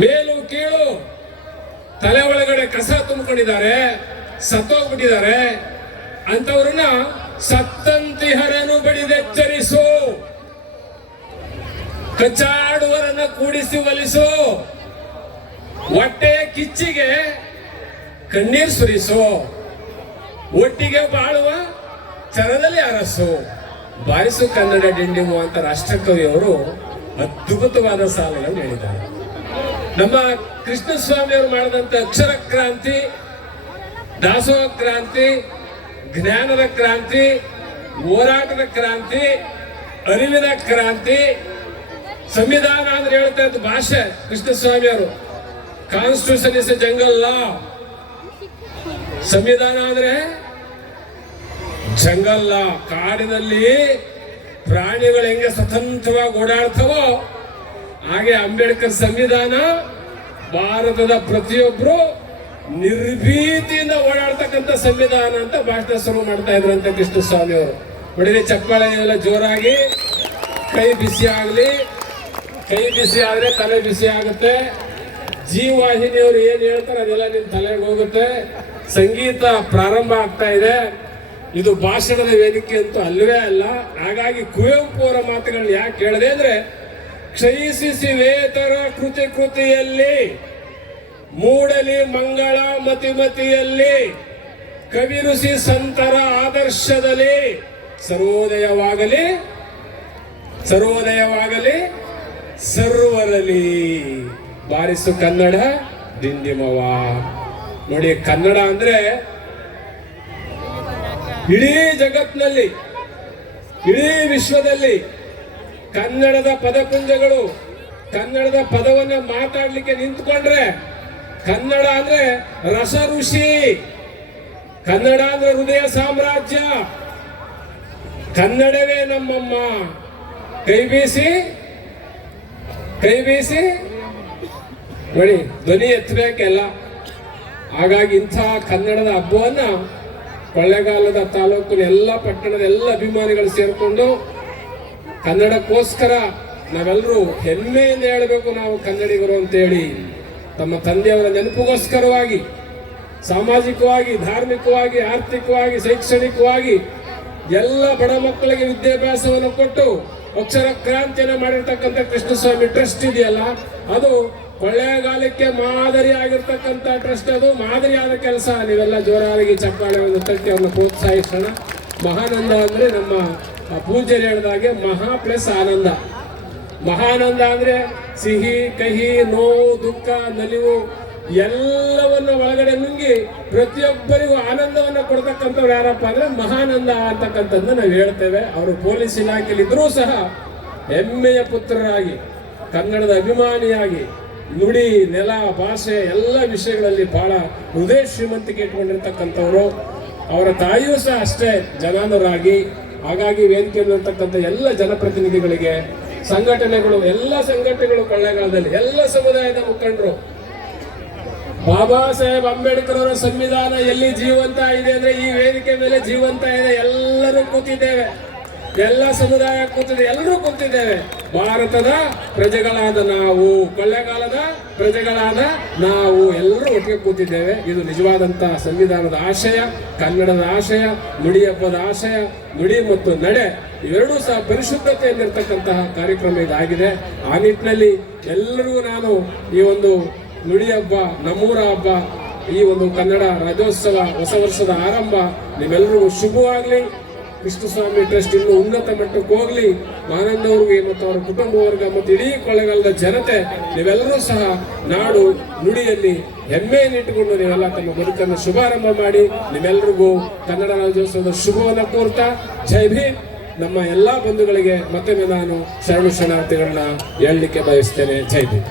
ಮೇಲು ಕೀಳು ತಲೆ ಒಳಗಡೆ ಕಸ ತುಂಬಿಕೊಂಡಿದ್ದಾರೆ, ಸತ್ತೋಗ್ಬಿಟ್ಟಿದ್ದಾರೆ. ಅಂತವ್ರನ್ನ ಸತ್ತಂತಿಹರನು ಬಡಿದೆಚ್ಚರಿಸು, ಕಚ್ಚಾಡುವರನ್ನ ಕೂಡಿಸಿ ಒಲಿಸು, ಹೊಟ್ಟೆ ಕಿಚ್ಚಿಗೆ ಕಣ್ಣೀರ್ ಸುರಿಸು, ಒಟ್ಟಿಗೆ ಬಾಳುವ ಚರದಲ್ಲಿ ಅರಸು, ಬಾರಿಸು ಕನ್ನಡ ಡಿಂಡಿಮು ಅಂತ ರಾಷ್ಟ್ರಕವಿಯವರು ಅದ್ಭುತವಾದ ಸಾಲುಗಳನ್ನು ಹೇಳಿದ್ದಾರೆ. ನಮ್ಮ ಕೃಷ್ಣಸ್ವಾಮಿಯವರು ಮಾಡಿದಂತ ಅಕ್ಷರ ಕ್ರಾಂತಿ, ದಾಸೋಹ ಕ್ರಾಂತಿ, ಜ್ಞಾನದ ಕ್ರಾಂತಿ, ಹೋರಾಟದ ಕ್ರಾಂತಿ, ಅರಿವಿನ ಕ್ರಾಂತಿ, ಸಂವಿಧಾನ ಅಂದ್ರೆ ಹೇಳ್ತಾ ಇದ್ದು ಭಾಷೆ ಕೃಷ್ಣಸ್ವಾಮಿಯವರು. ಕಾನ್ಸ್ಟಿಟ್ಯೂಷನ್ ಇಸ್ ಎ ಜಂಗಲ್ ಲಾ. ಸಂವಿಧಾನ ಅಂದ್ರೆ ಜಂಗಲ್ ಲಾ. ಕಾಡಿನಲ್ಲಿ ಪ್ರಾಣಿಗಳು ಹೆಂಗೆ ಸ್ವತಂತ್ರವಾಗಿ ಓಡಾಡ್ತವೋ ಹಾಗೆ ಅಂಬೇಡ್ಕರ್ ಸಂವಿಧಾನ ಭಾರತದ ಪ್ರತಿಯೊಬ್ರು ನಿರ್ಭೀತಿಯಿಂದ ಓಡಾಡ್ತಕ್ಕಂಥ ಸಂವಿಧಾನ ಅಂತ ಭಾಷಣ ಶುರು ಮಾಡ್ತಾ ಇದ್ರಂತೆ ಕೃಷ್ಣಸ್ವಾಮಿ ಅವರು. ಹೊಡೆದಿ ಚಪ್ಪಾಳೆ ಎಲ್ಲ ಜೋರಾಗಿ. ಕೈ ಬಿಸಿ ಆಗ್ಲಿ, ಕೈ ಬಿಸಿ ಆದ್ರೆ ತಲೆ ಬಿಸಿ ಆಗುತ್ತೆ. ಜೀವವಾಹಿನಿಯವರು ಏನ್ ಹೇಳ್ತಾರೆ ಅದೆಲ್ಲ ನಿನ್ ತಲೆಗೆ ಹೋಗುತ್ತೆ. ಸಂಗೀತ ಪ್ರಾರಂಭ ಆಗ್ತಾ ಇದೆ. ಇದು ಭಾಷಣದ ವೇದಿಕೆ ಅಂತೂ ಅಲ್ಲವೇ ಅಲ್ಲ. ಹಾಗಾಗಿ ಕುವೆಂಪು ಅವರ ಮಾತುಗಳನ್ನ ಯಾಕೆ ಹೇಳಿದೆ ಅಂದ್ರೆ, ಕ್ಷಯಿಸಿ ವೇತರ ಕೃತಿಯಲ್ಲಿ ಮೂಡಲಿ ಮಂಗಳ ಮತಿಮತಿಯಲ್ಲಿ, ಕವಿರುಸಿ ಸಂತರ ಆದರ್ಶದಲ್ಲಿ, ಸರ್ವೋದಯವಾಗಲಿ ಸರ್ವರಲಿ, ಬಾರಿಸು ಕನ್ನಡ ಡಿಂಡಿಮವ. ನೋಡಿ, ಕನ್ನಡ ಅಂದ್ರೆ ಇಡೀ ಜಗತ್ತಿನಲ್ಲಿ, ಇಡೀ ವಿಶ್ವದಲ್ಲಿ ಕನ್ನಡದ ಪದಪುಂಜಗಳು ಕನ್ನಡದ ಪದವನ್ನ ಮಾತಾಡ್ಲಿಕ್ಕೆ ನಿಂತ್ಕೊಂಡ್ರೆ, ಕನ್ನಡ ಅಂದ್ರೆ ರಸ ಋಷಿ, ಕನ್ನಡ ಅಂದ್ರೆ ಹೃದಯ ಸಾಮ್ರಾಜ್ಯ, ಕನ್ನಡವೇ ನಮ್ಮಮ್ಮ. ಕೈ ಬೀಸಿ ನೋಡಿ, ಧ್ವನಿ ಎತ್ತಬೇಕೆಲ್ಲ. ಹಾಗಾಗಿ ಇಂಥ ಕನ್ನಡದ ಹಬ್ಬವನ್ನ ಕೊಳ್ಳೇಗಾಲದ ತಾಲೂಕಿನ ಎಲ್ಲ ಪಟ್ಟಣದ ಎಲ್ಲ ಅಭಿಮಾನಿಗಳು ಸೇರಿಕೊಂಡು ಕನ್ನಡಕ್ಕೋಸ್ಕರ ನಾವೆಲ್ಲರೂ ಹೆಮ್ಮೆಯಿಂದ ಹೇಳಬೇಕು ನಾವು ಕನ್ನಡಿಗರು ಅಂತೇಳಿ, ತಮ್ಮ ತಂದೆಯವರ ನೆನಪಿಗೋಸ್ಕರವಾಗಿ ಸಾಮಾಜಿಕವಾಗಿ, ಧಾರ್ಮಿಕವಾಗಿ, ಆರ್ಥಿಕವಾಗಿ, ಶೈಕ್ಷಣಿಕವಾಗಿ ಎಲ್ಲ ಬಡ ಮಕ್ಕಳಿಗೆ ವಿದ್ಯಾಭ್ಯಾಸವನ್ನು ಕೊಟ್ಟು ಅಕ್ಷರ ಕ್ರಾಂತಿಯನ್ನು ಮಾಡಿರ್ತಕ್ಕಂಥ ಕೃಷ್ಣಸ್ವಾಮಿ ಟ್ರಸ್ಟ್ ಇದೆಯಲ್ಲ, ಅದು ಕೊಳ್ಳೇಗಾಲಕ್ಕೆ ಮಾದರಿ ಆಗಿರ್ತಕ್ಕಂಥ ಟ್ರಸ್ಟ್. ಅದು ಮಾದರಿಯಾದ ಕೆಲಸ. ನೀವೆಲ್ಲ ಜೋರಾಗಿ ಚಪ್ಪಾಳೆ ಒಂದು ತಟ್ಟಿ ಅವ್ರನ್ನ ಪ್ರೋತ್ಸಾಹಿಸೋಣ. ಮಹಾನಂದ ಅಂದ್ರೆ ನಮ್ಮ ಪೂಜ್ಯರು ಹೇಳಿದಾಗೆ ಮಹಾ ಪ್ಲಸ್ ಆನಂದ. ಮಹಾನಂದ ಅಂದ್ರೆ ಸಿಹಿ, ಕಹಿ, ನೋವು, ದುಃಖ, ನಲಿವು ಎಲ್ಲವನ್ನ ಒಳಗಡೆ ನುಂಗಿ ಪ್ರತಿಯೊಬ್ಬರಿಗೂ ಆನಂದವನ್ನ ಕೊಡ್ತಕ್ಕಂಥವ್ರು ಯಾರಪ್ಪ ಅಂದ್ರೆ ಮಹಾನಂದ ಅಂತಕ್ಕಂಥದ್ದು ನಾವು ಹೇಳ್ತೇವೆ. ಅವರು ಪೊಲೀಸ್ ಇಲಾಖೆಯಲ್ಲಿ ಇದ್ರೂ ಸಹ ಹೆಮ್ಮೆಯ ಪುತ್ರರಾಗಿ, ಕನ್ನಡದ ಅಭಿಮಾನಿಯಾಗಿ, ನುಡಿ, ನೆಲ, ಭಾಷೆ ಎಲ್ಲ ವಿಷಯಗಳಲ್ಲಿ ಬಹಳ ಹೃದಯ ಶ್ರೀಮಂತಿಕೆ ಇಟ್ಕೊಂಡಿರ್ತಕ್ಕಂಥವ್ರು. ಅವರ ತಾಯಿಯೂ ಸಹ ಅಷ್ಟೇ ಜನಾನುರಾಗಿ. ಹಾಗಾಗಿ ವೇದಿಕೆಯಲ್ಲಿರ್ತಕ್ಕಂಥ ಎಲ್ಲ ಜನಪ್ರತಿನಿಧಿಗಳಿಗೆ, ಸಂಘಟನೆಗಳು, ಎಲ್ಲ ಸಂಘಟನೆಗಳು ಕೊಳ್ಳೇಗಾಲದಲ್ಲಿ ಎಲ್ಲ ಸಮುದಾಯದ ಮುಖಂಡರು, ಬಾಬಾ ಸಾಹೇಬ್ ಅಂಬೇಡ್ಕರ್ ಅವರ ಸಂವಿಧಾನ ಎಲ್ಲಿ ಜೀವಂತ ಇದೆ ಅಂದ್ರೆ ಈ ವೇದಿಕೆ ಮೇಲೆ ಜೀವಂತ ಇದೆ. ಎಲ್ಲರೂ ಕೂತಿದ್ದೇವೆ, ಎಲ್ಲ ಸಮುದಾಯ ಕೂತಿದೆ, ಎಲ್ಲರೂ ಕೂತಿದ್ದೇವೆ. ಭಾರತದ ಪ್ರಜೆಗಳಾದ ನಾವು, ಕೊಳ್ಳೇಗಾಲದ ಪ್ರಜೆಗಳಾದ ನಾವು ಎಲ್ಲರೂ ಒಟ್ಟಿಗೆ ಕೂತಿದ್ದೇವೆ. ಇದು ನಿಜವಾದಂತಹ ಸಂವಿಧಾನದ ಆಶಯ, ಕನ್ನಡದ ಆಶಯ, ನುಡಿ ಹಬ್ಬದ ಆಶಯ. ನುಡಿ ಮತ್ತು ನಡೆ ಇವೆರಡೂ ಸಹ ಪರಿಶುದ್ಧತೆಯಲ್ಲಿರ್ತಕ್ಕಂತಹ ಕಾರ್ಯಕ್ರಮ ಇದಾಗಿದೆ. ಆ ನಿಟ್ಟಿನಲ್ಲಿ ಎಲ್ಲರಿಗೂ ನಾನು ಈ ಒಂದು ನುಡಿ ಹಬ್ಬ, ನಮ್ಮೂರ ಹಬ್ಬ, ಈ ಒಂದು ಕನ್ನಡ ರಾಜ್ಯೋತ್ಸವ, ಹೊಸ ವರ್ಷದ ಆರಂಭ ನಿಮ್ಮೆಲ್ಲರಿಗೂ ಶುಭವಾಗಲಿ. ಕೃಷ್ಣಸ್ವಾಮಿ ಟ್ರಸ್ಟ್ ಇನ್ನೂ ಉನ್ನತ ಮಟ್ಟಕ್ಕೆ ಹೋಗ್ಲಿ. ಆನಂದ್ ಅವ್ರಿಗೆ ಮತ್ತು ಅವರ ಕುಟುಂಬ ವರ್ಗ ಮತ್ತು ಇಡೀ ಕೊಳ್ಳೇಗಾಲದ ಜನತೆ ನೀವೆಲ್ಲರೂ ಸಹ ನಾಡು ನುಡಿಯಲ್ಲಿ ಹೆಮ್ಮೆಯನ್ನಿಟ್ಟುಕೊಂಡು ನೀವೆಲ್ಲ ತಮ್ಮ ಬದುಕನ್ನು ಶುಭಾರಂಭ ಮಾಡಿ. ನಿಮ್ಮೆಲ್ಲರಿಗೂ ಕನ್ನಡ ರಾಜ್ಯೋತ್ಸವದ ಶುಭವನ್ನು ಕೋರ್ತಾ ಜೈ ಭೀಮ್. ನಮ್ಮ ಎಲ್ಲಾ ಬಂಧುಗಳಿಗೆ ಮತ್ತೊಮ್ಮೆ ನಾನು ಶರಣು ಶರಣಾರ್ಥಿಗಳನ್ನ ಹೇಳಲಿಕ್ಕೆ ಬಯಸ್ತೇನೆ. ಜೈ ಭೀಮ್.